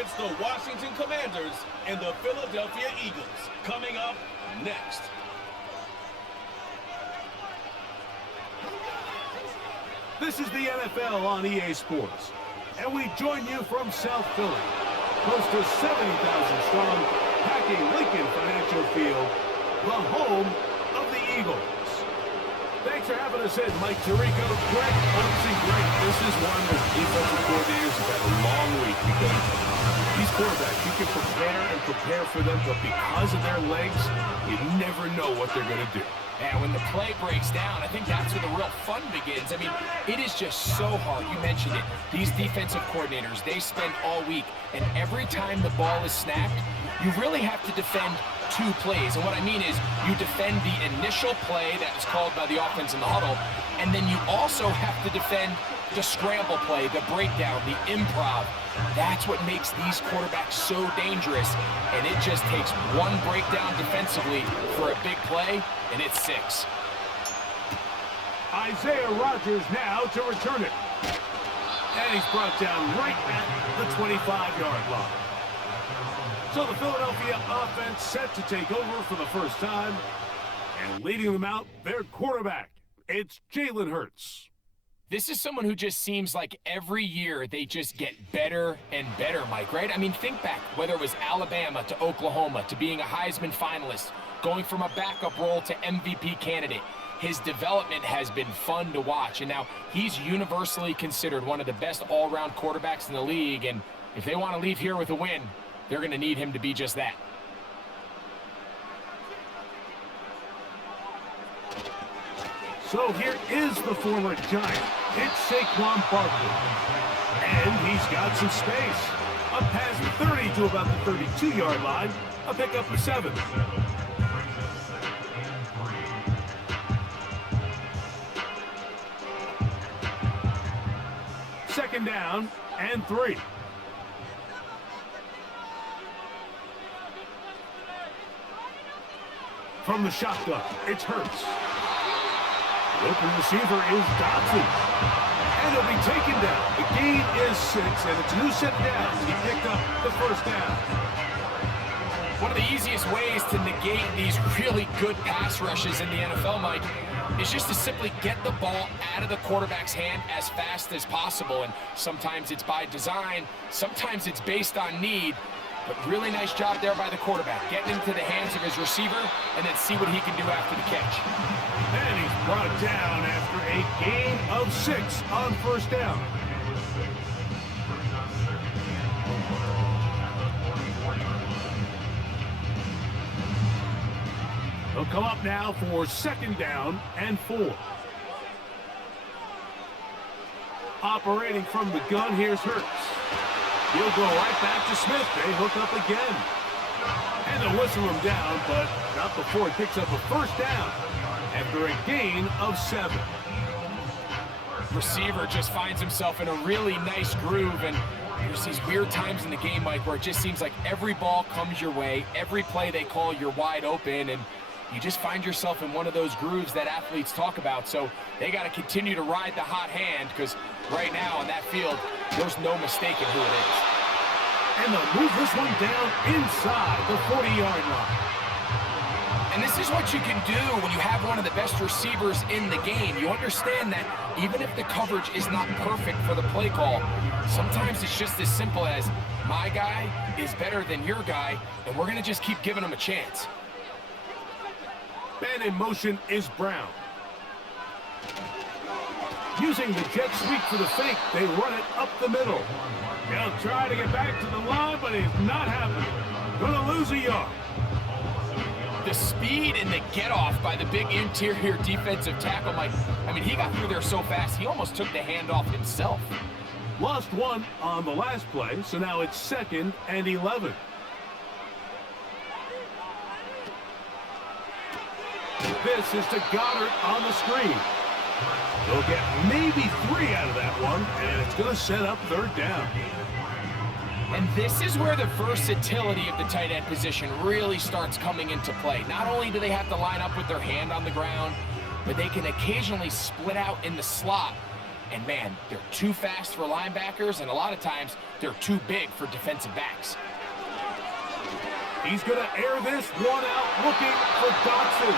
It's the Washington Commanders and the Philadelphia Eagles coming up next. This is the NFL on EA Sports, and we join you from South Philly, close to 70,000 strong, packing Lincoln Financial Field, the home of the Eagles. Thanks for having us in, Mike Tirico. Greg, honestly, Greg, this is one of the defensive coordinators who've had a long week because these quarterbacks, you can prepare for them, but because of their legs, you never know what they're going to do. And when the play breaks down, I think that's where the real fun begins. I mean, it is just so hard. You mentioned it. These defensive coordinators, they spend all week, and every time the ball is snapped, you really have to defend two plays. And what I mean is you defend the initial play that is called by the offense in the huddle, and then you also have to defend the scramble play, the breakdown, the improv. That's what makes these quarterbacks so dangerous, and it just takes one breakdown defensively for a big play, and it's 6. Isaiah Rodgers now to return it. And he's brought down right at the 25-yard line. So the Philadelphia offense set to take over for the first time, and leading them out, their quarterback. It's Jalen Hurts. This is someone who just seems like every year they just get better and better, Mike, right? I mean, think back, whether it was Alabama to Oklahoma to being a Heisman finalist, going from a backup role to MVP candidate. His development has been fun to watch, and now he's universally considered one of the best all-around quarterbacks in the league, and if they want to leave here with a win, they're going to need him to be just that. So here is the former Giant. It's Saquon Barkley. And he's got some space. Up past the 30 to about the 32-yard line. A pickup of 7. Second down and 3. From the shotgun, it's Hurts. The open receiver is Dodson. And he'll be taken down. The gain is 6, and it's a new set of downs. He picked up the first down. One of the easiest ways to negate these really good pass rushes in the NFL, Mike, is just to simply get the ball out of the quarterback's hand as fast as possible. And sometimes it's by design, sometimes it's based on need. But really nice job there by the quarterback, getting into the hands of his receiver, and then see what he can do after the catch. And he's brought down after a gain of 6 on first down. He'll come up now for second down and 4. Operating from the gun, here's Hurts. He'll go right back to Smith. They hook up again. And they'll whistle him down, but not before he picks up a first down after a gain of 7. Receiver just finds himself in a really nice groove, and there's these weird times in the game, Mike, where it just seems like every ball comes your way, every play they call, you're wide open, and you just find yourself in one of those grooves that athletes talk about. So they got to continue to ride the hot hand, because right now on that field, there's no mistaking who it is. And they'll move this one down inside the 40-yard line. And this is what you can do when you have one of the best receivers in the game. You understand that even if the coverage is not perfect for the play call, sometimes it's just as simple as, my guy is better than your guy, and we're going to just keep giving him a chance. Man in motion is Brown. Using the jet sweep for the fake, they run it up the middle. He'll try to get back to the line, but it's not happening. Gonna lose a yard. The speed and the get-off by the big interior defensive tackle, Mike. I mean, he got through there so fast, he almost took the handoff himself. Lost 1 on the last play, so now it's 2nd and 11. This is to Goddard on the screen. They'll get maybe 3 out of that one, and it's going to set up third down. And this is where the versatility of the tight end position really starts coming into play. Not only do they have to line up with their hand on the ground, but they can occasionally split out in the slot. And man, they're too fast for linebackers, and a lot of times they're too big for defensive backs. He's going to air this one out, looking for Dotson.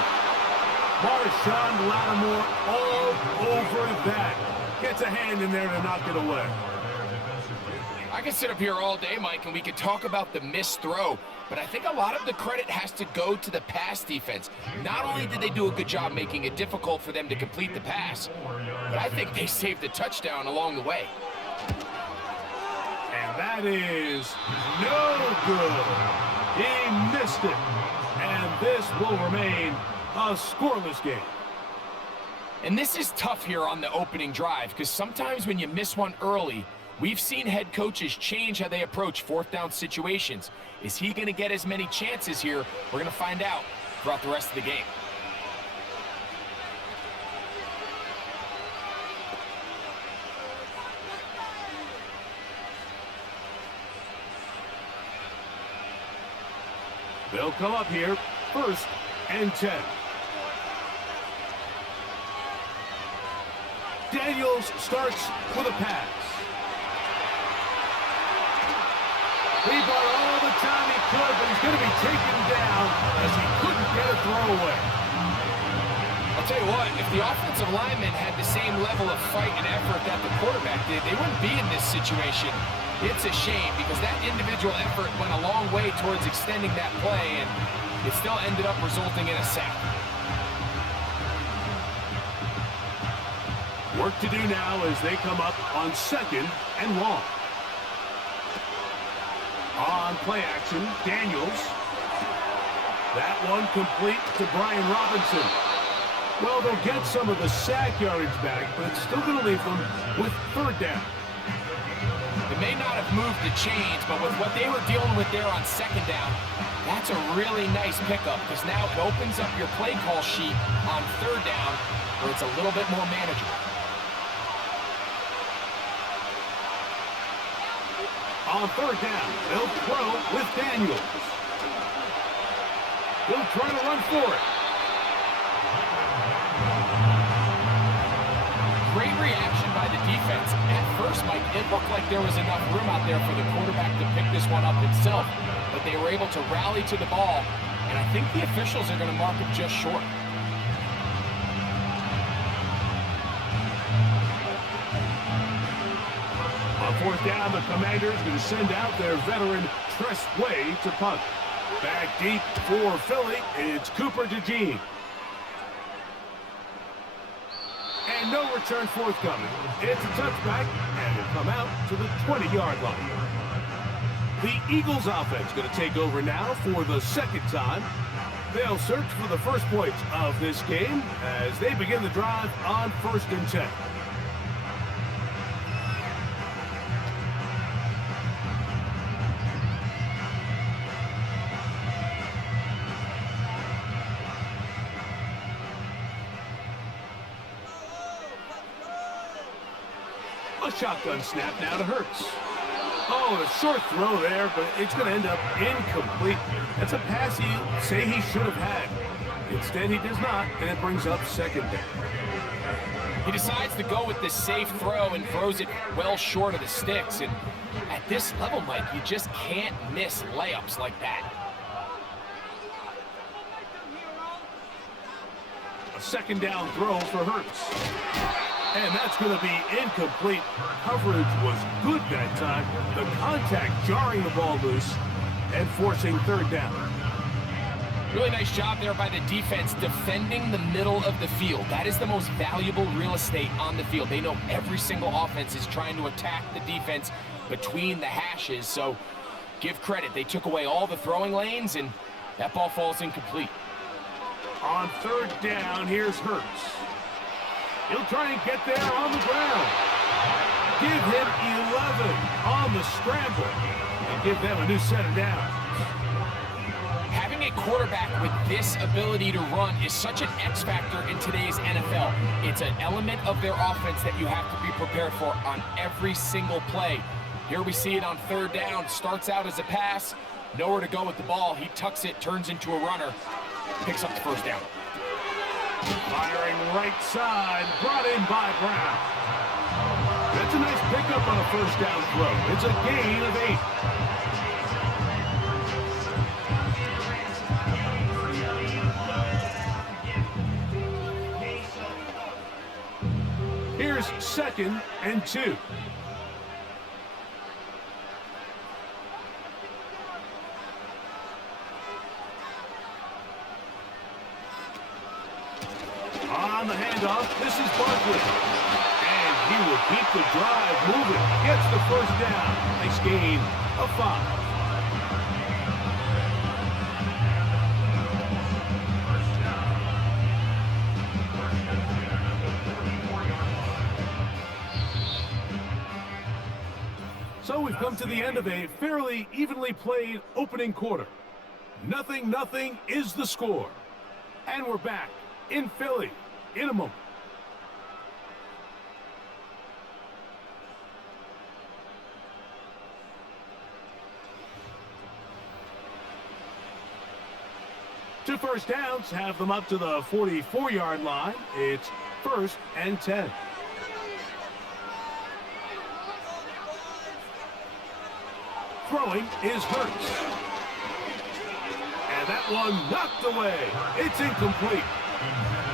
Marshawn Lattimore all over that. Gets a hand in there to knock it away. I could sit up here all day, Mike, and we could talk about the missed throw, but I think a lot of the credit has to go to the pass defense. Not only did they do a good job making it difficult for them to complete the pass, but I think they saved the touchdown along the way. And that is no good. He missed it. And this will remain a scoreless game. And this is tough here on the opening drive, because sometimes when you miss one early, we've seen head coaches change how they approach fourth down situations. Is he going to get as many chances here? We're going to find out throughout the rest of the game. They'll come up here, 1st and 10. Daniels starts with a pass. He bought all the time he could, but he's going to be taken down as he couldn't get a throw away. I'll tell you what, if the offensive lineman had the same level of fight and effort that the quarterback did, they wouldn't be in this situation. It's a shame because that individual effort went a long way towards extending that play, and it still ended up resulting in a sack. Work to do now as they come up on 2nd and long. On play action, Daniels. That one complete to Brian Robinson. Well, they'll get some of the sack yardage back, but it's still going to leave them with 3rd down. It may not have moved the chains, but with what they were dealing with there on 2nd down, that's a really nice pickup because now it opens up your play call sheet on 3rd down where it's a little bit more manageable. On 3rd down, they'll throw with Daniels. He'll try to run for it. Great reaction by the defense. At first, Mike, it looked like there was enough room out there for the quarterback to pick this one up himself, but they were able to rally to the ball, and I think the officials are going to mark it just short. On 4th down, the Commanders going to send out their veteran Tress Way to punt. Back deep for Philly, it's Cooper DeJean. And no return forthcoming. It's a touchback, and will come out to the 20-yard line. The Eagles offense going to take over now for the 2nd time. They'll search for the first points of this game as they begin the drive on 1st and 10. A shotgun snap now to Hurts. Oh, a short throw there, but it's going to end up incomplete. That's a pass you say he should have had. Instead, he does not, and it brings up 2nd down. He decides to go with the safe throw and throws it well short of the sticks. And at this level, Mike, you just can't miss layups like that. A 2nd down throw for Hurts. And that's going to be incomplete. Coverage was good that time. The contact jarring the ball loose and forcing 3rd down. Really nice job there by the defense defending the middle of the field. That is the most valuable real estate on the field. They know every single offense is trying to attack the defense between the hashes. So give credit. They took away all the throwing lanes, and that ball falls incomplete. On 3rd down, here's Hurts. He'll try and get there on the ground. Give him 11 on the scramble and give them a new set of downs. Having a quarterback with this ability to run is such an X factor in today's NFL. It's an element of their offense that you have to be prepared for on every single play. Here we see it on 3rd down. Starts out as a pass. Nowhere to go with the ball. He tucks it, turns into a runner, picks up the 1st down. Firing right side, brought in by Brown. That's a nice pickup on a first down throw. It's a gain of 8. Here's 2nd and 2. On the handoff, this is Barkley. And he will keep the drive moving. Gets the first down. Nice gain of 5. So we've come to the end of a fairly evenly played opening quarter. 0-0 is the score. And we're back in Philly in a moment. Two first downs have them up to the 44-yard line. It's 1st and 10. Throwing is Hurts. And that one knocked away. It's incomplete.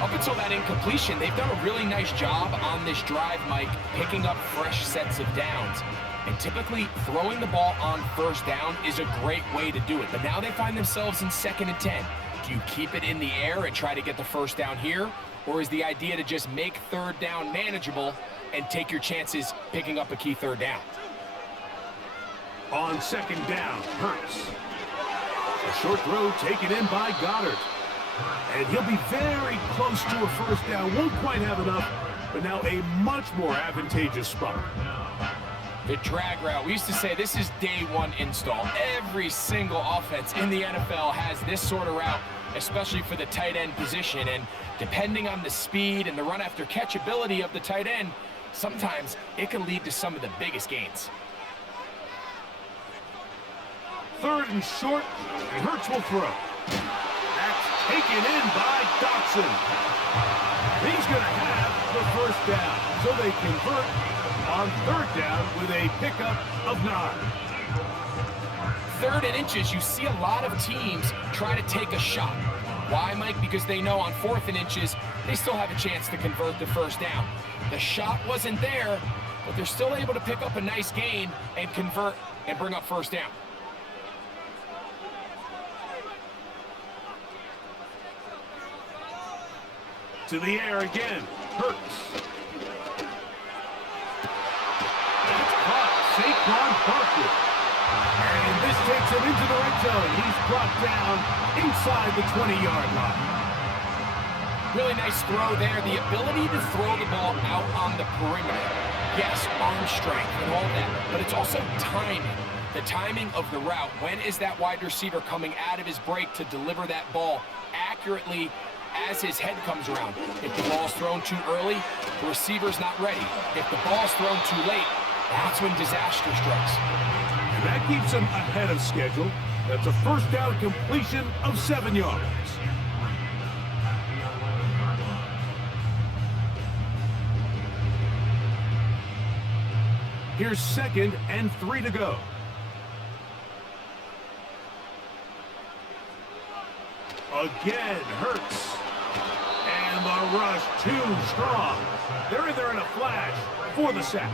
Up until that incompletion, they've done a really nice job on this drive, Mike, picking up fresh sets of downs. And typically, throwing the ball on first down is a great way to do it. But now they find themselves in 2nd and 10. Do you keep it in the air and try to get the first down here? Or is the idea to just make 3rd down manageable and take your chances picking up a key 3rd down? On 2nd down, Hurts. A short throw taken in by Goddard. And he'll be very close to a first down. Won't quite have enough, but now a much more advantageous spot. The drag route. We used to say this is day 1 install. Every single offense in the NFL has this sort of route, especially for the tight end position. And depending on the speed and the run after catch ability of the tight end, sometimes it can lead to some of the biggest gains. 3rd and short, and Hurts will throw. That's taken in by Dotson. He's going to have the first down, so they convert on 3rd down with a pickup of 9. 3rd and inches, you see a lot of teams try to take a shot. Why, Mike? Because they know on 4th and inches, they still have a chance to convert the first down. The shot wasn't there, but they're still able to pick up a nice gain and convert and bring up first down. To the air again, Hurts. That's caught, Saquon Barkley. And this takes him into the red zone. He's brought down inside the 20-yard line. Really nice throw there. The ability to throw the ball out on the perimeter. Yes, arm strength and all that, but it's also timing. The timing of the route. When is that wide receiver coming out of his break to deliver that ball accurately as his head comes around? If the ball's thrown too early, the receiver's not ready. If the ball's thrown too late, that's when disaster strikes. And that keeps him ahead of schedule. That's a first down completion of 7 yards. Here's 2nd and 3 to go. Again, Hurts. And the rush too strong. They're in there in a flash for the sack.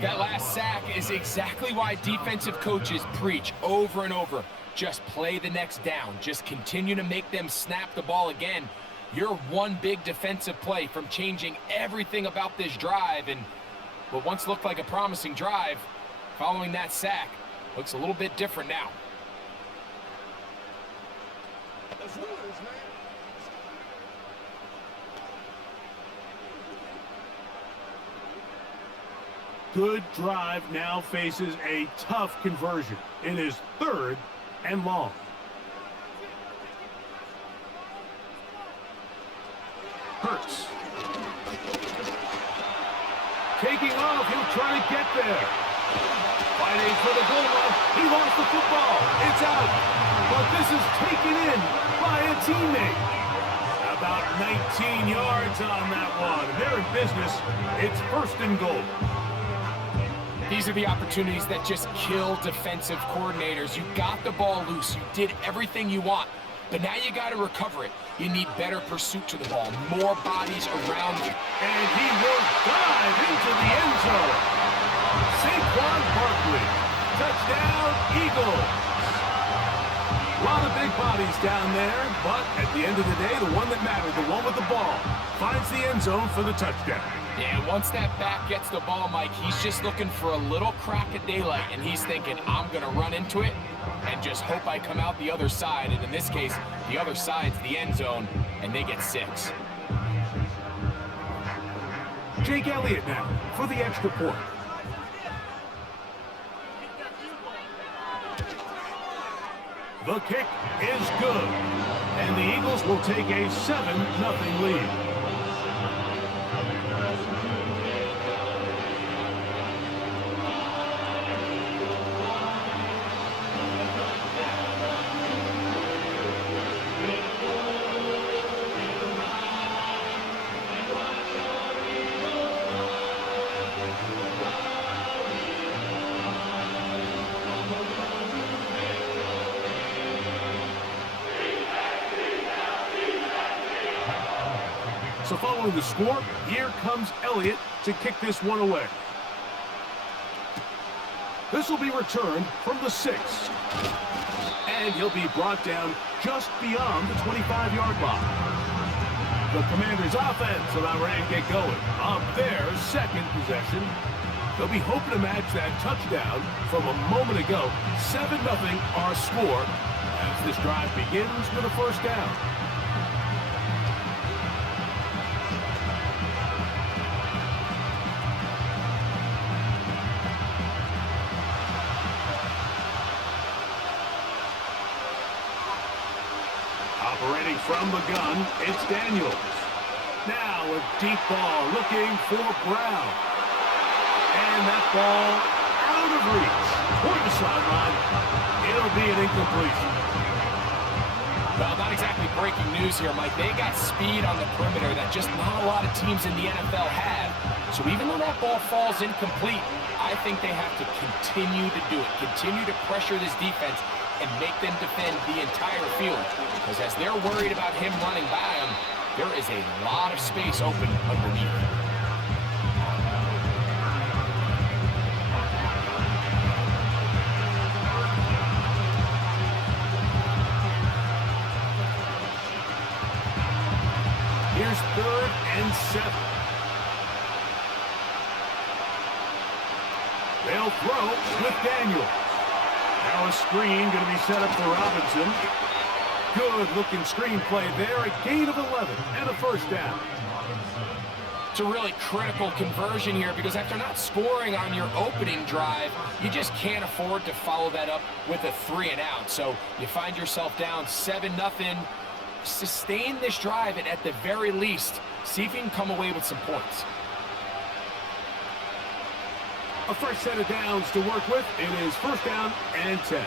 That last sack is exactly why defensive coaches preach over and over. Just play the next down. Just continue to make them snap the ball again. You're one big defensive play from changing everything about this drive. And what once looked like a promising drive, following that sack, looks a little bit different now. Good drive now faces a tough conversion. It is 3rd and long. Hurts. Taking off, he'll try to get there. Fighting for the goal line. He lost the football. It's out. But this is taken in by a teammate. Now About 19 yards on that one. They're in business. It's 1st and goal. These are the opportunities that just kill defensive coordinators. You got the ball loose. You did everything you want. But now you got to recover it. You need better pursuit to the ball, more bodies around you. And he will dive into the end zone. Saquon Barkley. Touchdown, Eagles. A lot of big bodies down there, but at the end of the day, the one that mattered, the one with the ball, finds the end zone for the touchdown. Yeah, once that back gets the ball, Mike, he's just looking for a little crack of daylight, and he's thinking, I'm going to run into it and just hope I come out the other side. And in this case, the other side's the end zone, and they get 6. Jake Elliott now for the extra point. The kick is good, and the Eagles will take a 7-0 lead. So following the score, here comes Elliott to kick this one away. This will be returned from the 6. And he'll be brought down just beyond the 25-yard line. The Commanders' offense about ready to get going on their 2nd possession. They'll be hoping to match that touchdown from a moment ago. 7-0 our score as this drive begins with a 1st down. Operating from the gun, it's Daniels. Now a deep ball looking for Brown. And that ball out of reach. Toward the sideline. It'll be an incompletion. Well, not exactly breaking news here, Mike. They got speed on the perimeter that just not a lot of teams in the NFL have. So even though that ball falls incomplete, I think they have to continue to do it. Continue to pressure this defense and make them defend the entire field. Because as they're worried about him running by them, there is a lot of space open underneath. Here's 3rd and 7. They'll throw with Daniels. Now a screen going to be set up for Robinson. Good-looking screen play there. A gain of 11 and a 1st down. It's a really critical conversion here because after not scoring on your opening drive, you just can't afford to follow that up with a 3-and-out. So you find yourself down 7-0. Sustain this drive and at the very least, see if you can come away with some points. A fresh set of downs to work with. It is 1st down and 10.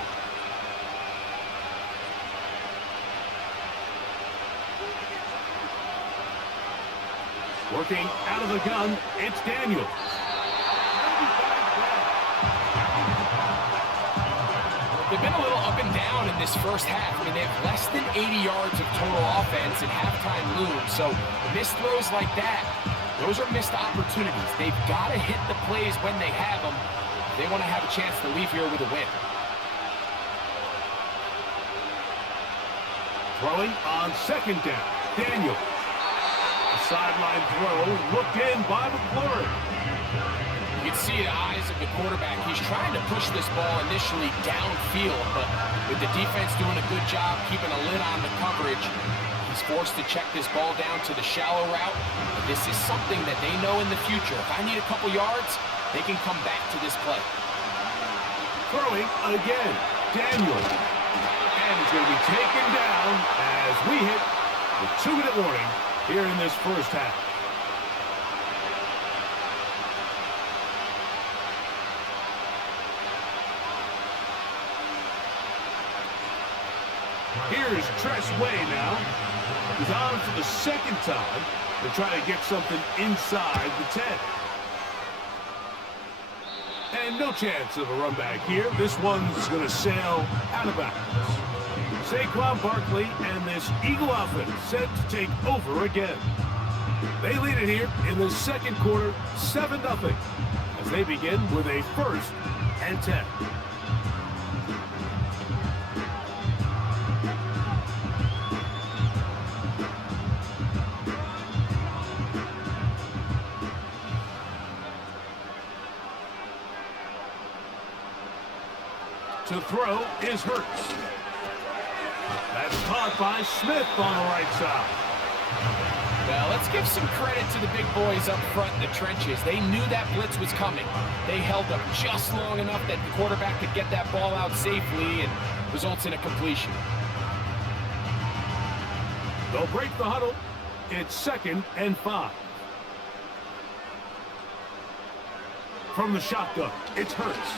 Working out of the gun, it's Daniels. They've been a little up and down in this first half. I mean, they have less than 80 yards of total offense and halftime looms. So missed throws like that, those are missed opportunities. They've got to hit the plays when they have them. They want to have a chance to leave here with a win. Throwing on 2nd down, Daniel. A sideline throw looked in by McClure. You can see the eyes of the quarterback. He's trying to push this ball initially downfield, but with the defense doing a good job keeping a lid on the coverage, he's forced to check this ball down to the shallow route. This is something that they know in the future. If I need a couple yards, they can come back to this play. Throwing again, Daniel. And it's going to be taken down as we hit the 2-minute warning here in this first half. Here's Tress Way now. He's on for the second time to try to get something inside the 10. And no chance of a run back here. This one's going to sail out of bounds. Saquon, Barkley, and this Eagle offense set to take over again. They lead it here in the second quarter, 7-0, as they begin with a 1st and 10. To throw is Hurts. That's caught by Smith on the right side. Well, let's give some credit to the big boys up front in the trenches. They knew that blitz was coming. They held up just long enough that the quarterback could get that ball out safely and results in a completion. They'll break the huddle. It's 2nd and 5. From the shotgun, it's Hurts.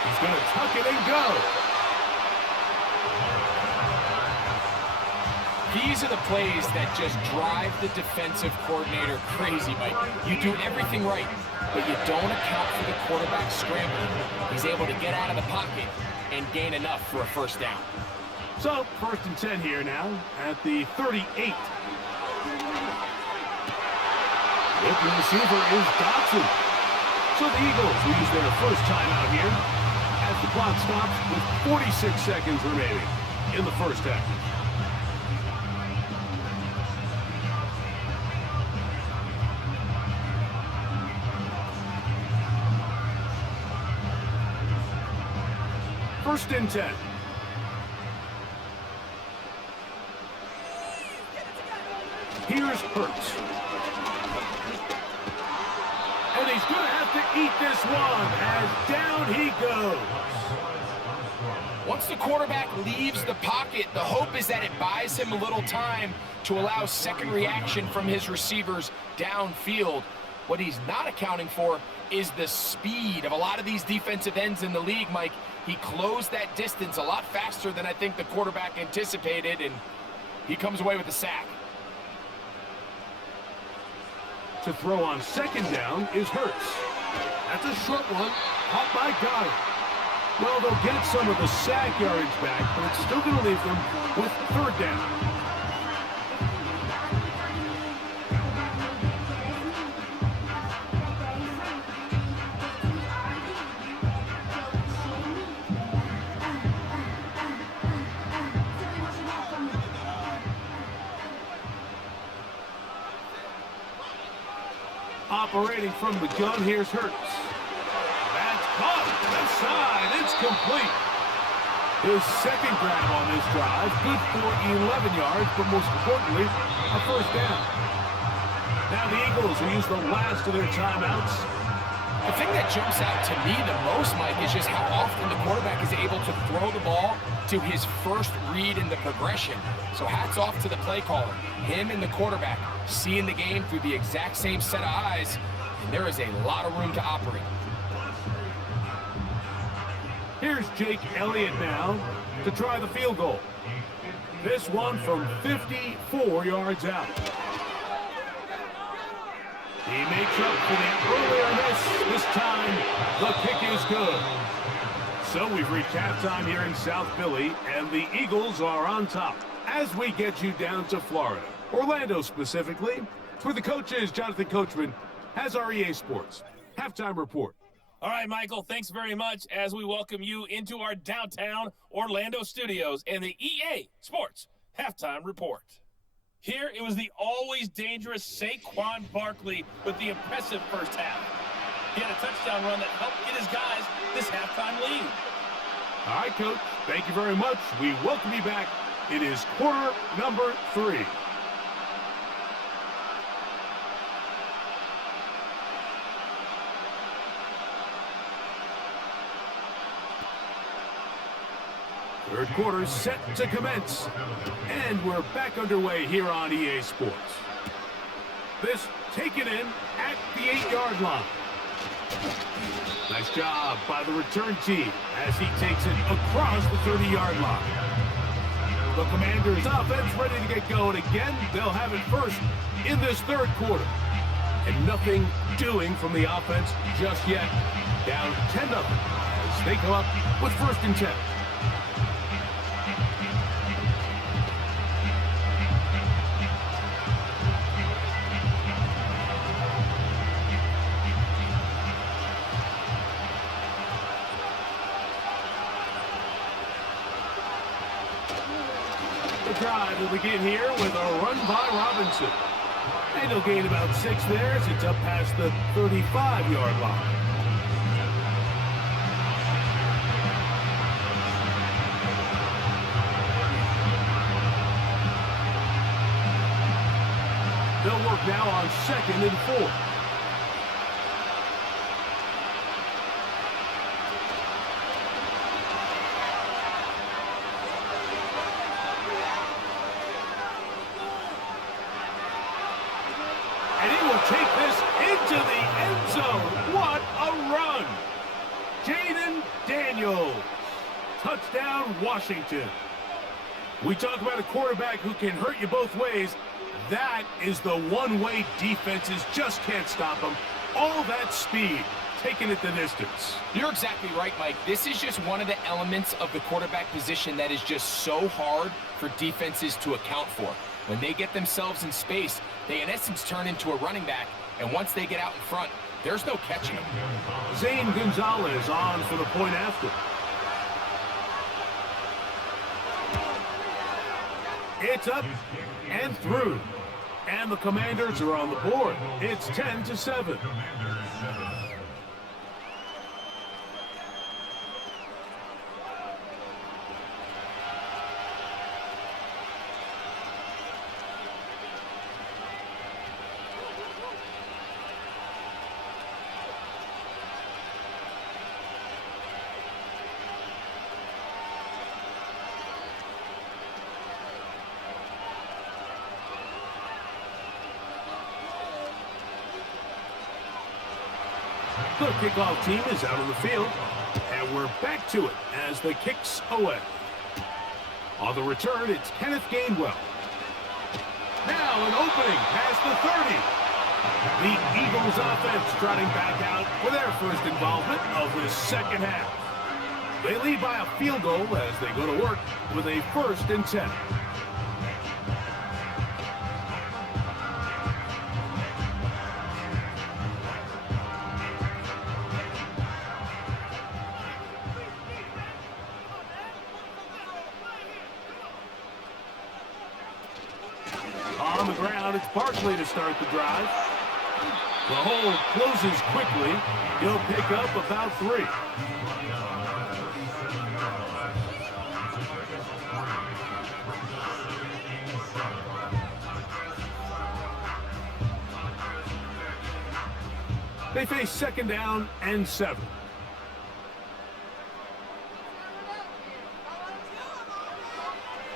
He's going to tuck it and go. These are the plays that just drive the defensive coordinator crazy, Mike. You do everything right, but you don't account for the quarterback scrambling. He's able to get out of the pocket and gain enough for a 1st down. So, 1st and 10 here now at the 38. The open receiver is Dotson. So the Eagles will use their 1st timeout here as the clock stops with 46 seconds remaining in the 1st half. First and 10. Here's Hurts. And he's going to have to eat this one as down he goes. Once the quarterback leaves the pocket, the hope is that it buys him a little time to allow second reaction from his receivers downfield. What he's not accounting for is the speed of a lot of these defensive ends in the league, Mike. He closed that distance a lot faster than I think the quarterback anticipated, and he comes away with a sack. To throw on 2nd down is Hurts. That's a short one, caught by Goddard. Well, they'll get some of the sack yardage back, but it's still going to leave them with 3rd down. Operating from the gun, here's Hurts. That's caught. Left side. It's complete. His 2nd grab on this drive. Good for 11 yards, but most importantly, a 1st down. Now the Eagles will use the last of their timeouts. The thing that jumps out to me the most, Mike, is just how often the quarterback is able to throw the ball to his 1st read in the progression. So hats off to the play caller. Him and the quarterback seeing the game through the exact same set of eyes, and there is a lot of room to operate. Here's Jake Elliott now to try the field goal. This one from 54 yards out. He makes up for the earlier miss. This time, the kick is good. So we've reached halftime here in South Philly, and the Eagles are on top. As we get you down to Florida, Orlando specifically, where the coach is, Jonathan Coachman, has our EA Sports halftime report. All right, Michael, thanks very much as we welcome you into our downtown Orlando studios and the EA Sports halftime report. Here, it was the always dangerous Saquon Barkley with the impressive 1st half. He had a touchdown run that helped get his guys this halftime lead. All right, Coach, thank you very much. We welcome you back. It is quarter number 3. Third quarter set to commence. And we're back underway here on EA Sports. This taken in at the 8-yard line. Nice job by the return team as he takes it across the 30-yard line. The Commanders' offense ready to get going again. They'll have it first in this third quarter. And nothing doing from the offense just yet. Down 10-0 as they come up with 1st and 10. The drive will begin here with a run by Robinson. And he'll gain about 6 there as it's up past the 35-yard line. They'll work now on 2nd and 4. And he will take this into the end zone. What a run! Jayden Daniels. Touchdown, Washington. We talk about a quarterback who can hurt you both ways. That is the one-way defenses just can't stop him. All that speed, taking it the distance. You're exactly right, Mike. This is just one of the elements of the quarterback position that is just so hard for defenses to account for. When they get themselves in space, they in essence turn into a running back, and once they get out in front, there's no catching them. Zane Gonzalez on for the point after. It's up and through. And the Commanders are on the board. It's 10-7. The kickoff team is out on the field, and we're back to it as the kicks away. On the return, it's Kenneth Gainwell. Now an opening past the 30. The Eagles offense trotting back out for their first involvement of the second half. They lead by a field goal as they go to work with a 1st and 10. On the ground, it's Barkley to start the drive. The hole closes quickly. He'll pick up about 3. They face 2nd down and 7.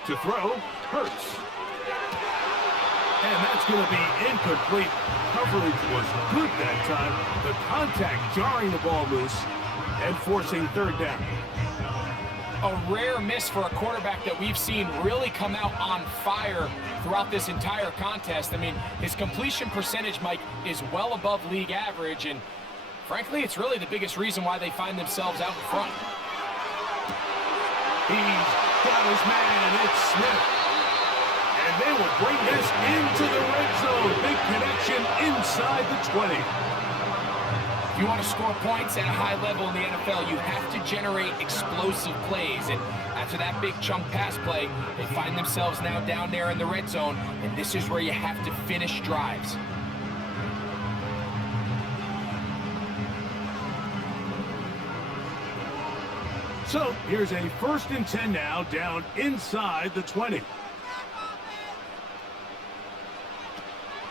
To throw, Hurts. And that's going to be incomplete. Coverage was good that time. The contact jarring the ball loose and forcing 3rd down. A rare miss for a quarterback that we've seen really come out on fire throughout this entire contest. I mean, his completion percentage, Mike, is well above league average, and frankly, it's really the biggest reason why they find themselves out in front. He's got his man. It's Smith. And they will bring this into the red zone. Big connection inside the 20. If you want to score points at a high level in the NFL, you have to generate explosive plays. And after that big chunk pass play, they find themselves now down there in the red zone. And this is where you have to finish drives. So here's a 1st and 10 now, down inside the 20.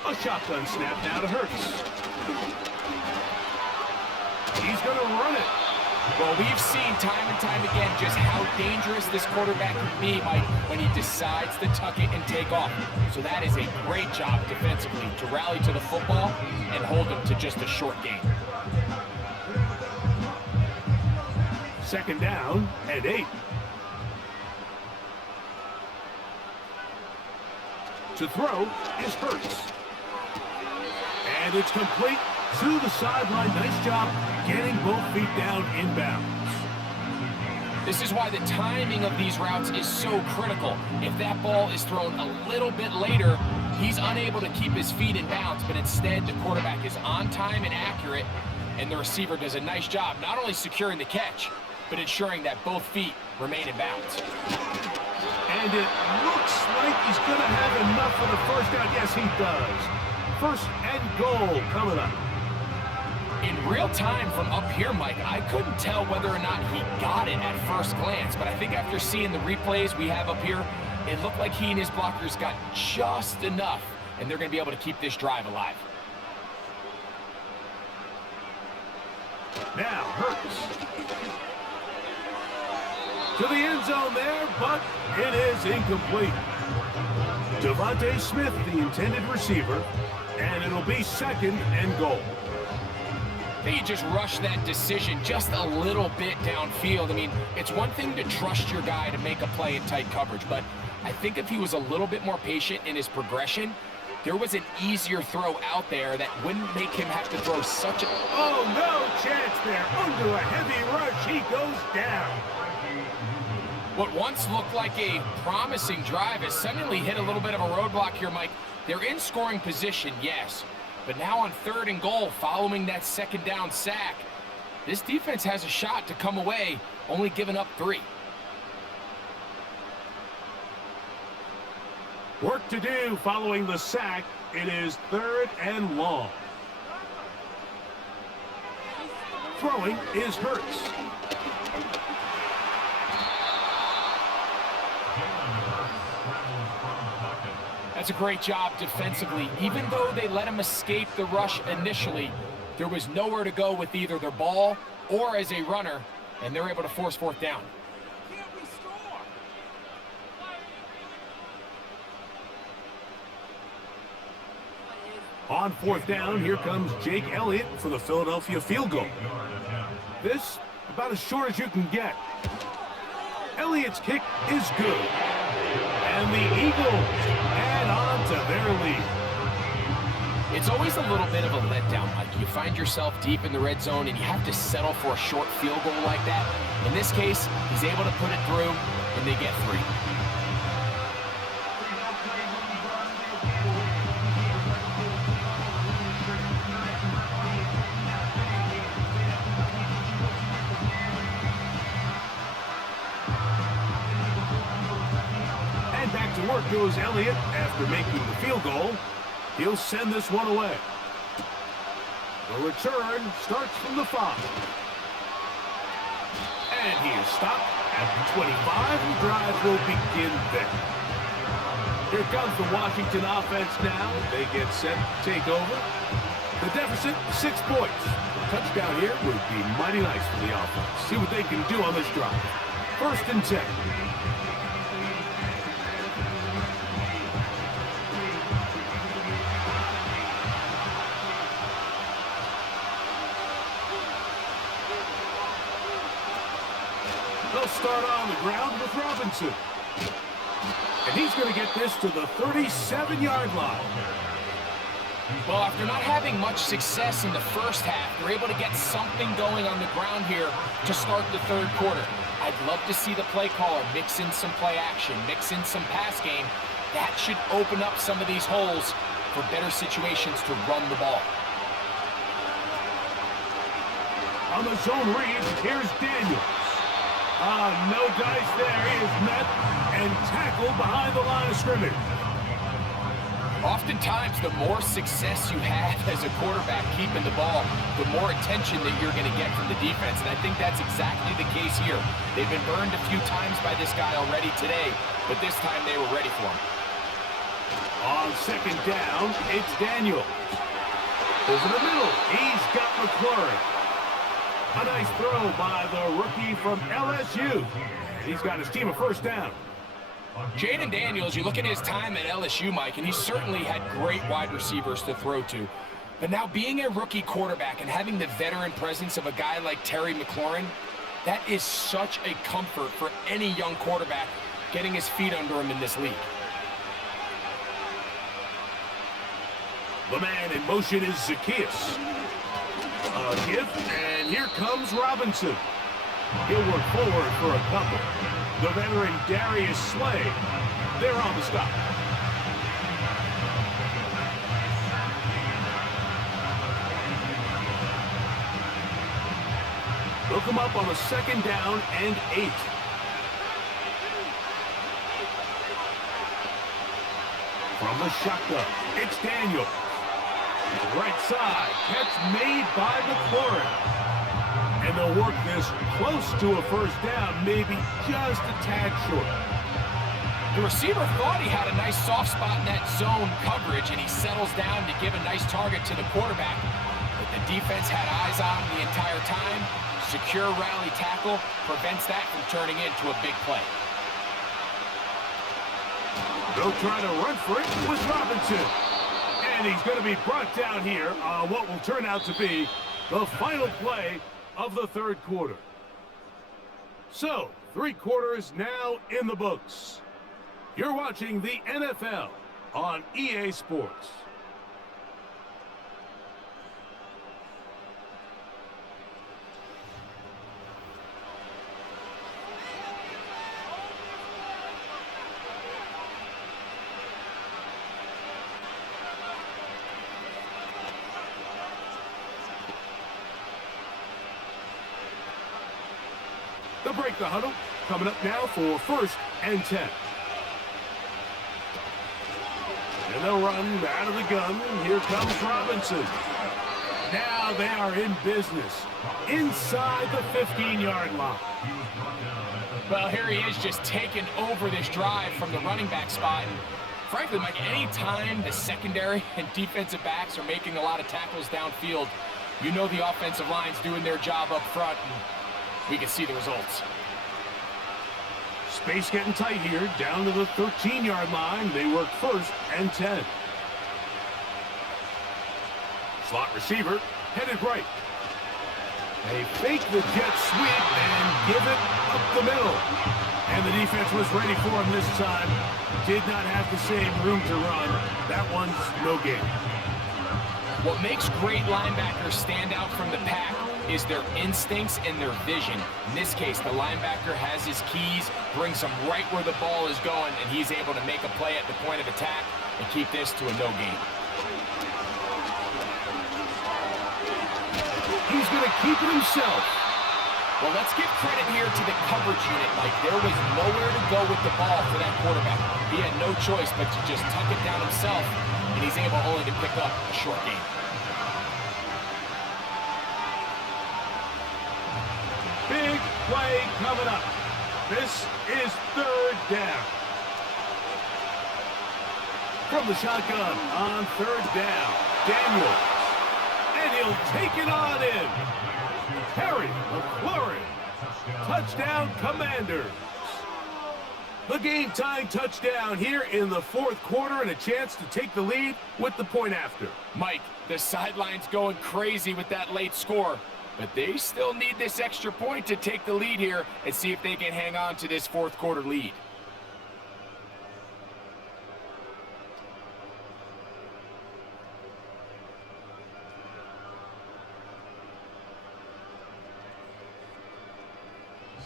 A shotgun snap now to Hurts. He's going to run it. Well, we've seen time and time again just how dangerous this quarterback can be, Mike, when he decides to tuck it and take off. So that is a great job defensively to rally to the football and hold him to just a short gain. Second down and 8. To throw is Hurts. And it's complete to the sideline. Nice job getting both feet down inbounds. This is why the timing of these routes is so critical. If that ball is thrown a little bit later, he's unable to keep his feet in bounds, but instead the quarterback is on time and accurate, and the receiver does a nice job not only securing the catch, but ensuring that both feet remain in bounds. And it looks like he's going to have enough for the first down. Yes, he does. First and goal coming up. In real time from up here, Mike, I couldn't tell whether or not he got it at first glance, but I think after seeing the replays we have up here, it looked like he and his blockers got just enough, and they're going to be able to keep this drive alive. Now, Hurts. To the end zone there, but it is incomplete. Devontae Smith, the intended receiver, and it'll be second and goal. They just rushed that decision just a little bit downfield. I mean, it's one thing to trust your guy to make a play in tight coverage, but I think if he was a little bit more patient in his progression, there was an easier throw out there that wouldn't make him have to throw such a... Oh, no chance there. Under a heavy rush, he goes down. What once looked like a promising drive has suddenly hit a little bit of a roadblock here, Mike. They're in scoring position, yes. But now on third and goal, following that second down sack, this defense has a shot to come away, only giving up 3. Work to do following the sack. It is third and long. Throwing is Hurts. That's a great job defensively. Even though they let him escape the rush initially, there was nowhere to go with either their ball or as a runner, and they're able to force fourth down. On fourth down, here comes Jake Elliott for the Philadelphia field goal. This, about as short as you can get. Elliott's kick is good. And the Eagles add on to their lead. It's always a little bit of a letdown, Mike. You find yourself deep in the red zone and you have to settle for a short field goal like that. In this case, he's able to put it through, and they get 3. Work goes Elliott after making the field goal. He'll send this one away. The return starts from the 5. And he is stopped at the 25. The drive will begin there. Here comes the Washington offense now. They get set to take over. The deficit, 6 points. A touchdown here would be mighty nice for the offense. See what they can do on this drive. First and 10. They'll start on the ground with Robinson. And he's going to get this to the 37-yard line. Well, after not having much success in the first half, they're able to get something going on the ground here to start the third quarter. I'd love to see the play caller mix in some play action, mix in some pass game. That should open up some of these holes for better situations to run the ball. On the zone read, here's Daniels. No dice there. He is met and tackled behind the line of scrimmage. Oftentimes, the more success you have as a quarterback keeping the ball, the more attention that you're going to get from the defense. And I think that's exactly the case here. They've been burned a few times by this guy already today, but this time they were ready for him. On second down, it's Daniels. Over the middle, he's got McLaurin. A nice throw by the rookie from LSU. He's got his team a first down. Jayden Daniels, you look at his time at LSU, Mike, and he certainly had great wide receivers to throw to. But now being a rookie quarterback and having the veteran presence of a guy like Terry McLaurin, That is such a comfort for any young quarterback getting his feet under him in this league. The man in motion is Zacchaeus. A gift, and here comes Robinson. He'll work forward for a couple. The veteran Darius Slay, they're on the stop. They'll come up on a 2nd down and 8. From the shotgun, it's Daniel. Right side, catch made by McLaurin. And they'll work this close to a 1st down, maybe just a tad short. The receiver thought he had a nice soft spot in that zone coverage, and he settles down to give a nice target to the quarterback. But the defense had eyes on him the entire time. Secure rally tackle prevents that from turning into a big play. They'll try to run for it with Robinson. And he's going to be brought down here on what will turn out to be the final play of the 3rd quarter. So, 3 quarters now in the books. You're watching the NFL on EA Sports. They'll break the huddle. Coming up now for 1st and 10. And they'll run out of the gun. Here comes Robinson. Now they are in business inside the 15-yard line. Well, here he is just taking over this drive from the running back spot. And frankly, Mike, any time the secondary and defensive backs are making a lot of tackles downfield, you know the offensive line's doing their job up front. And we can see the results. Space getting tight here, down to the 13-yard line. They work 1st and 10. Slot receiver, headed right. They fake the jet sweep and give it up the middle. And the defense was ready for him this time. Did not have the same room to run. That one's no gain. What makes great linebackers stand out from the pack is their instincts and their vision. In this case, the linebacker has his keys, brings him right where the ball is going, and he's able to make a play at the point of attack and keep this to a no gain. He's going to keep it himself. Well, let's give credit here to the coverage unit, Mike. There was nowhere to go with the ball for that quarterback. He had no choice but to just tuck it down himself, and he's able only to pick up a short gain. Big play coming up. This is 3rd down. From the shotgun on 3rd down, Daniel. And he'll take it on in. Harry McLaurin. Touchdown, Commanders. The game-tying touchdown here in the 4th quarter, and a chance to take the lead with the point after. Mike, the sideline's going crazy with that late score, but they still need this extra point to take the lead here and see if they can hang on to this 4th quarter lead.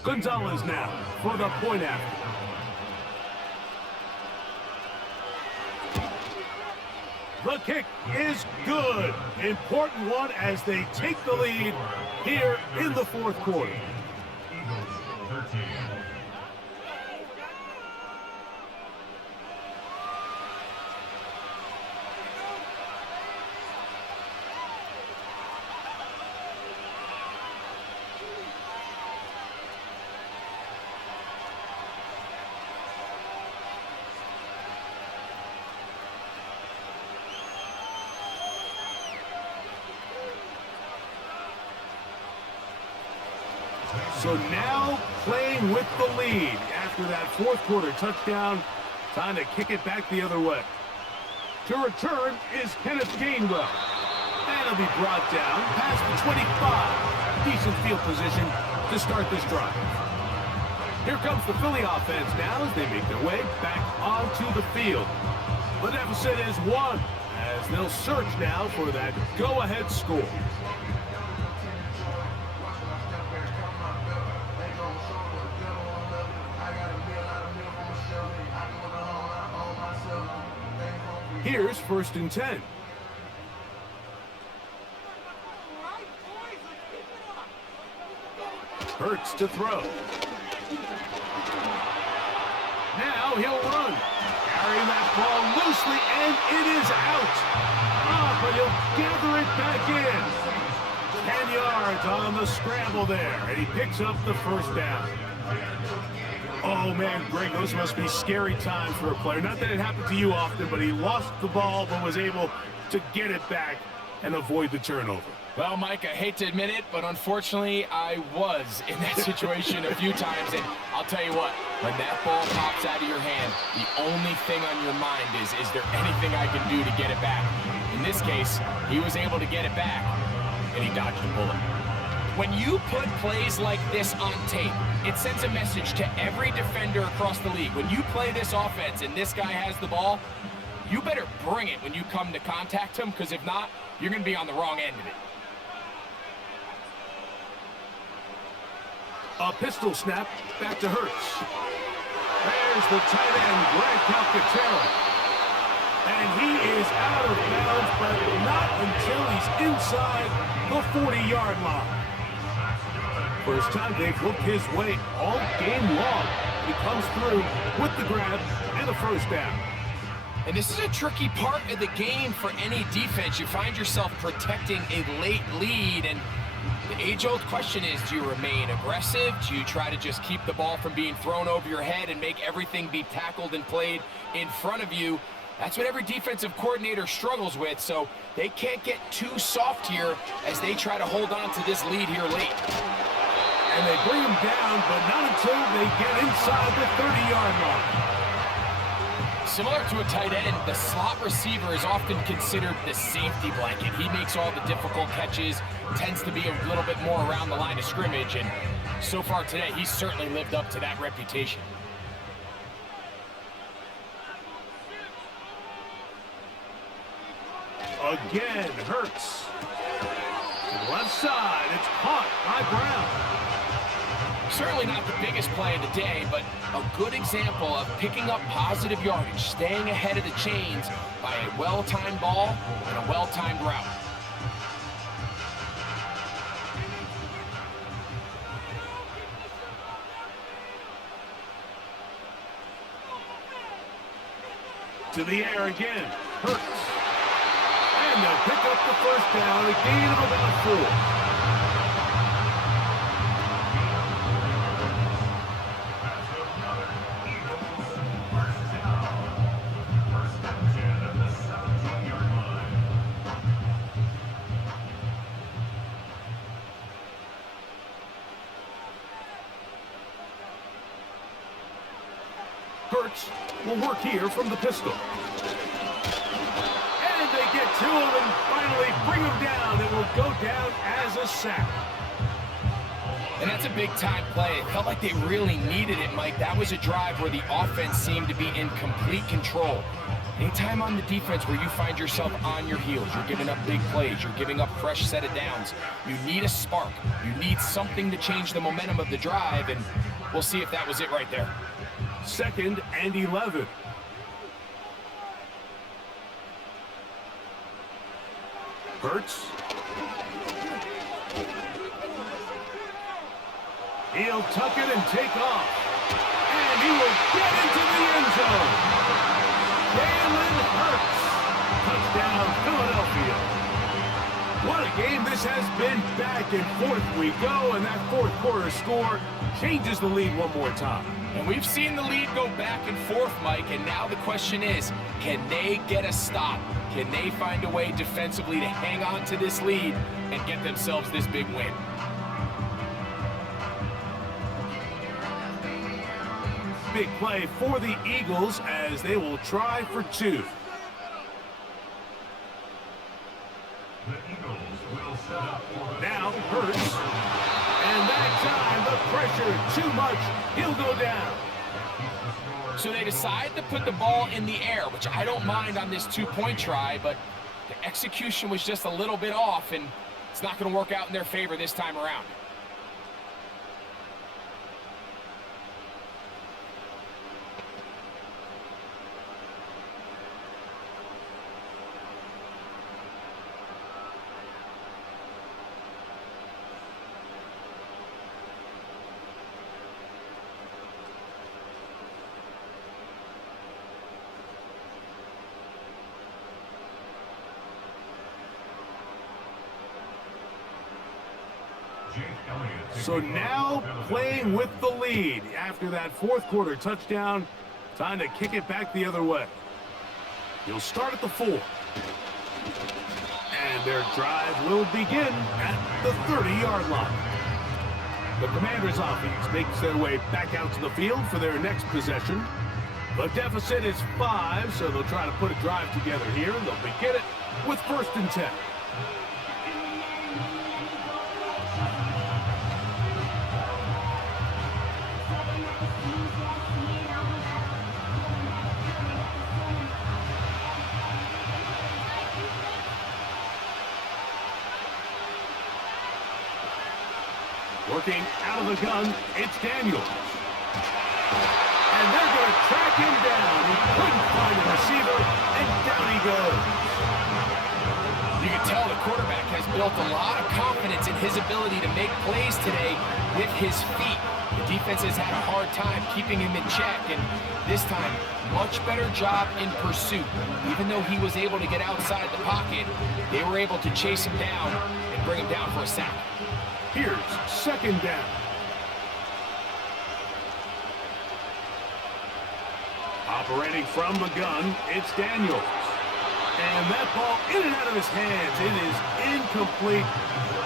Gonzalez now for the point after. The kick is good. Important one as they take the lead here in the 4th quarter. So now playing with the lead after that 4th quarter touchdown. Time to kick it back the other way. To return is Kenneth Gainwell. And he'll be brought down past the 25. Decent field position to start this drive. Here comes the Philly offense now as they make their way back onto the field. The deficit is 1 as they'll search now for that go-ahead score. Here's 1st and 10. Hurts to throw. Now he'll run. Carrying that ball loosely, and it is out. But he'll gather it back in. 10 yards on the scramble there, and he picks up the 1st down. Oh, man, Greg, those must be scary times for a player. Not that it happened to you often, but he lost the ball but was able to get it back and avoid the turnover. Well, Mike, I hate to admit it, but unfortunately, I was in that situation a few times. And I'll tell you what, when that ball pops out of your hand, the only thing on your mind is there anything I can do to get it back? In this case, he was able to get it back, and he dodged a bullet. When you put plays like this on tape, it sends a message to every defender across the league. When you play this offense and this guy has the ball, you better bring it when you come to contact him, because if not, you're going to be on the wrong end of it. A pistol snap back to Hurts. There's the tight end, Greg Calcaterra. And he is out of bounds, but not until he's inside the 40-yard line. First time they've looked his way all game long. He comes through with the grab and the 1st down. And this is a tricky part of the game for any defense. You find yourself protecting a late lead, and the age-old question is, do you remain aggressive? Do you try to just keep the ball from being thrown over your head and make everything be tackled and played in front of you? That's what every defensive coordinator struggles with, so they can't get too soft here as they try to hold on to this lead here late. And they bring him down, but not until they get inside the 30-yard line. Similar to a tight end, the slot receiver is often considered the safety blanket. He makes all the difficult catches, tends to be a little bit more around the line of scrimmage, and so far today, he's certainly lived up to that reputation. Again, Hurts. To the left side, it's caught by Brown. Certainly not the biggest play of the day, but a good example of picking up positive yardage, staying ahead of the chains by a well-timed ball and a well-timed route. To the air again, Hurts. And they'll pick up the 1st down, a gain of about 4. Hurts will work here from the pistol. And they get to him and finally bring him down. It will go down as a sack. And that's a big-time play. It felt like they really needed it, Mike. That was a drive where the offense seemed to be in complete control. Anytime on the defense where you find yourself on your heels, you're giving up big plays, you're giving up fresh set of downs, you need a spark. You need something to change the momentum of the drive, and we'll see if that was it right there. 2nd and 11. Hurts. He'll tuck it and take off. And he will get into the end zone. Jalen Hurts. Touchdown, Philadelphia. What a game this has been. Back and forth we go, and that 4th quarter score changes the lead one more time. And we've seen the lead go back and forth, Mike, and now the question is, can they get a stop? Can they find a way defensively to hang on to this lead and get themselves this big win? Big play for the Eagles as they will try for 2. Now Hurts, and that time much. He'll go down. So they decide to put the ball in the air, which I don't mind on this two-point try, but the execution was just a little bit off, and it's not going to work out in their favor this time around. So now playing with the lead after that fourth quarter touchdown, time to kick it back the other way. He'll start at the 4. And their drive will begin at the 30-yard line. The Commanders' offense makes their way back out to the field for their next possession. The deficit is 5, so they'll try to put a drive together here. They'll begin it with 1st and 10. Working out of the gun, it's Daniels. And they're going to track him down. He couldn't find a receiver, and down he goes. You can tell the quarterback has built a lot of confidence in his ability to make plays today with his feet. The defense has had a hard time keeping him in check, and this time, much better job in pursuit. Even though he was able to get outside the pocket, they were able to chase him down and bring him down for a sack. Here's 2nd down. Operating from the gun, it's Daniels. And that ball in and out of his hands. It is incomplete.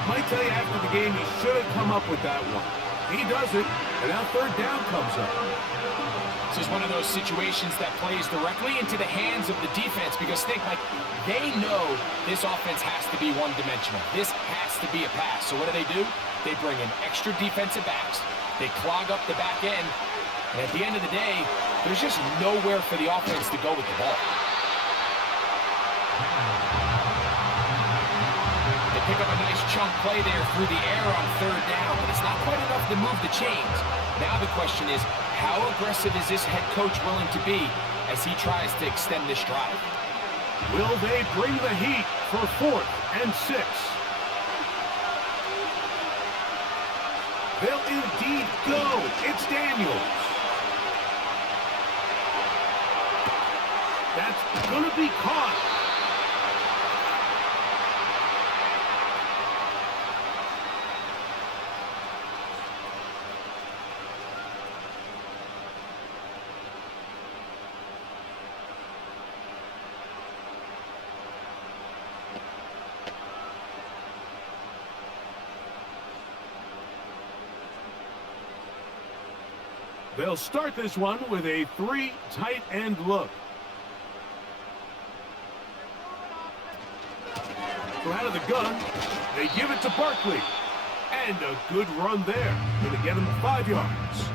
Might tell you after the game he should have come up with that one. He does it, and now 3rd down comes up. This is one of those situations that plays directly into the hands of the defense because think, like, they know this offense has to be one-dimensional. This has to be a pass. So what do? They bring in extra defensive backs. They clog up the back end. And at the end of the day, there's just nowhere for the offense to go with the ball. They pick up a nice chunk play there through the air on 3rd down, but it's not quite enough to move the chains. Now the question is, how aggressive is this head coach willing to be as he tries to extend this drive? Will they bring the heat for 4th and 6? They'll indeed go. It's Daniels. That's going to be caught. They'll start this one with a 3 tight end look. So out of the gun, they give it to Barkley. And a good run there. Going to get him 5 yards.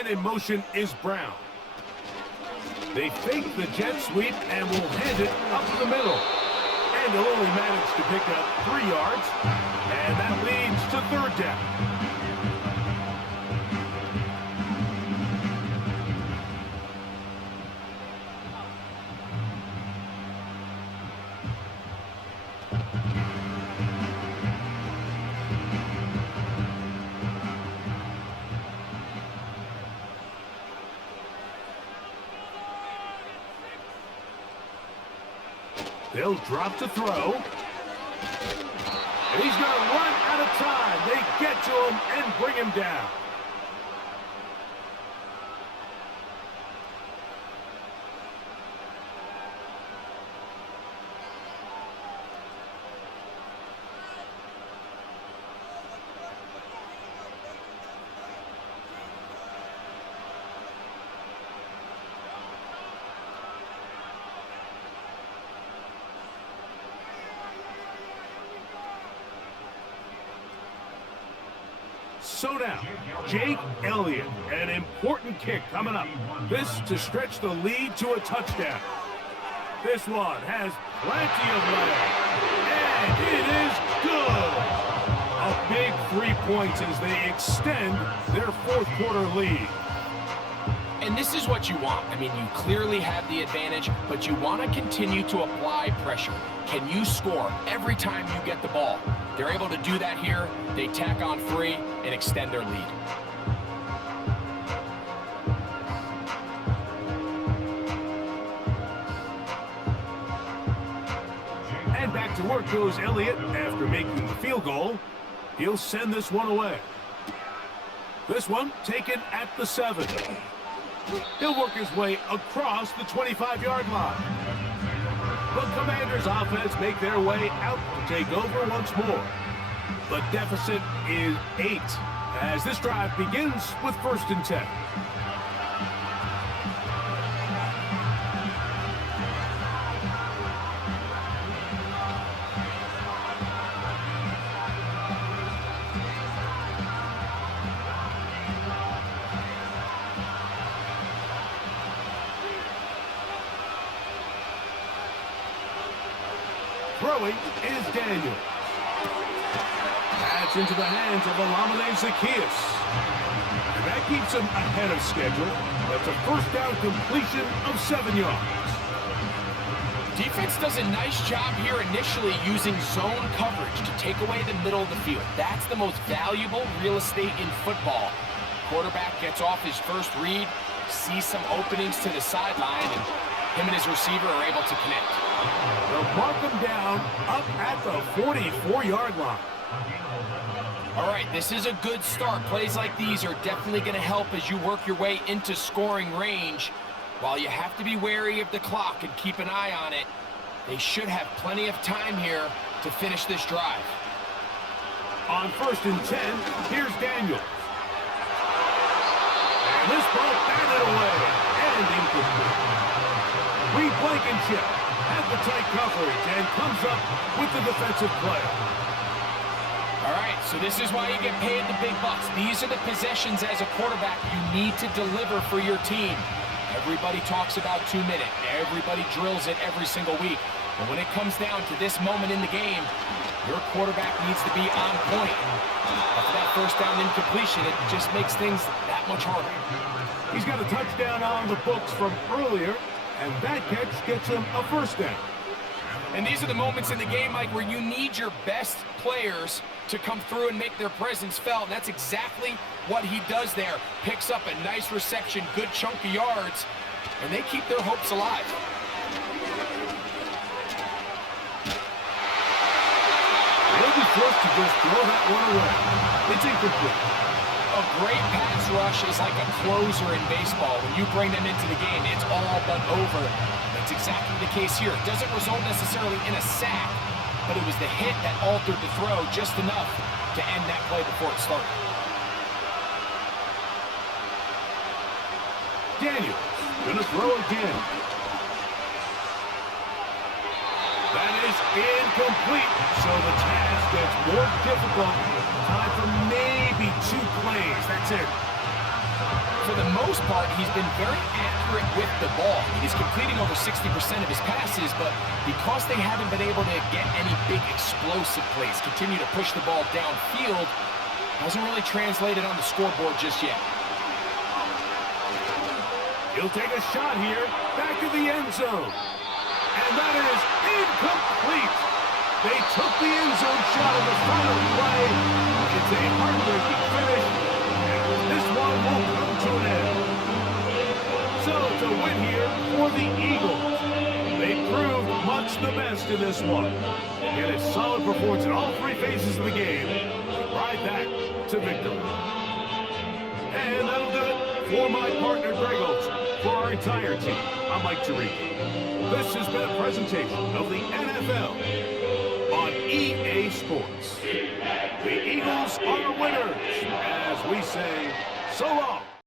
And in motion is Brown. They fake the jet sweep and will hand it up the middle. And they'll only manage to pick up 3 yards. And that leads to 3rd down. They'll drop to throw. And he's going to run out of time. They get to him and bring him down. So now, Jake Elliott, an important kick coming up. This to stretch the lead to a touchdown. This one has plenty of leg, and it is good. A big 3 points as they extend their fourth quarter lead. And this is what you want. I mean, you clearly have the advantage, but you want to continue to apply pressure. Can you score every time you get the ball? They're able to do that here. They tack on 3 and extend their lead. And back to work goes Elliott after making the field goal. He'll send this one away. This one taken at the 7. He'll work his way across the 25-yard line. The Commanders' offense make their way out to take over once more. The deficit is 8 as this drive begins with 1st and 10. Throwing is Daniel. That's into the hands of Olamide Zaccheaus. And that keeps him ahead of schedule. That's a 1st down completion of 7 yards. Defense does a nice job here initially using zone coverage to take away the middle of the field. That's the most valuable real estate in football. Quarterback gets off his first read, sees some openings to the sideline, and him and his receiver are able to connect. They'll mark him down up at the 44-yard line. All right, this is a good start. Plays like these are definitely going to help as you work your way into scoring range. While you have to be wary of the clock and keep an eye on it, they should have plenty of time here to finish this drive. On 1st and 10, here's Daniel. And this ball batted away and incomplete. Reed Blankenship has the tight coverage and comes up with the defensive play. All right, so this is why you get paid the big bucks. These are the possessions as a quarterback you need to deliver for your team. Everybody talks about 2 minute. Everybody drills it every single week. But when it comes down to this moment in the game, your quarterback needs to be on point. After that 1st down incompletion, it just makes things that much harder. He's got a touchdown on the books from earlier, and that catch gets him a 1st down. And these are the moments in the game, Mike, where you need your best players to come through and make their presence felt. And that's exactly what he does there. Picks up a nice reception, good chunk of yards, and they keep their hopes alive. They'll be forced to just throw that one away. It's incomplete. A great pass rush is like a closer in baseball. When you bring them into the game, it's all but over. That's exactly the case here. It doesn't result necessarily in a sack, but it was the hit that altered the throw just enough to end that play before it started. Daniels gonna throw again. That is incomplete, so the task gets more difficult. Time for maybe 2 plays. That's it. For the most part, he's been very accurate with the ball. He's completing over 60% of his passes, but because they haven't been able to get any big explosive plays, continue to push the ball downfield, hasn't really translated on the scoreboard just yet. He'll take a shot here, back of the end zone. And that is incomplete. They took the end zone shot in the final play. It's a heartbreaking finish, and this one won't come to an end. So it's a win here for the Eagles. They proved much the best in this one. Get a solid performance in all 3 phases of the game. Ride that to victory. And that'll do it for my partner, Greg Olson. For our entire team, I'm Mike Tirico. This has been a presentation of the NFL on EA Sports. The Eagles are winners, as we say, so long.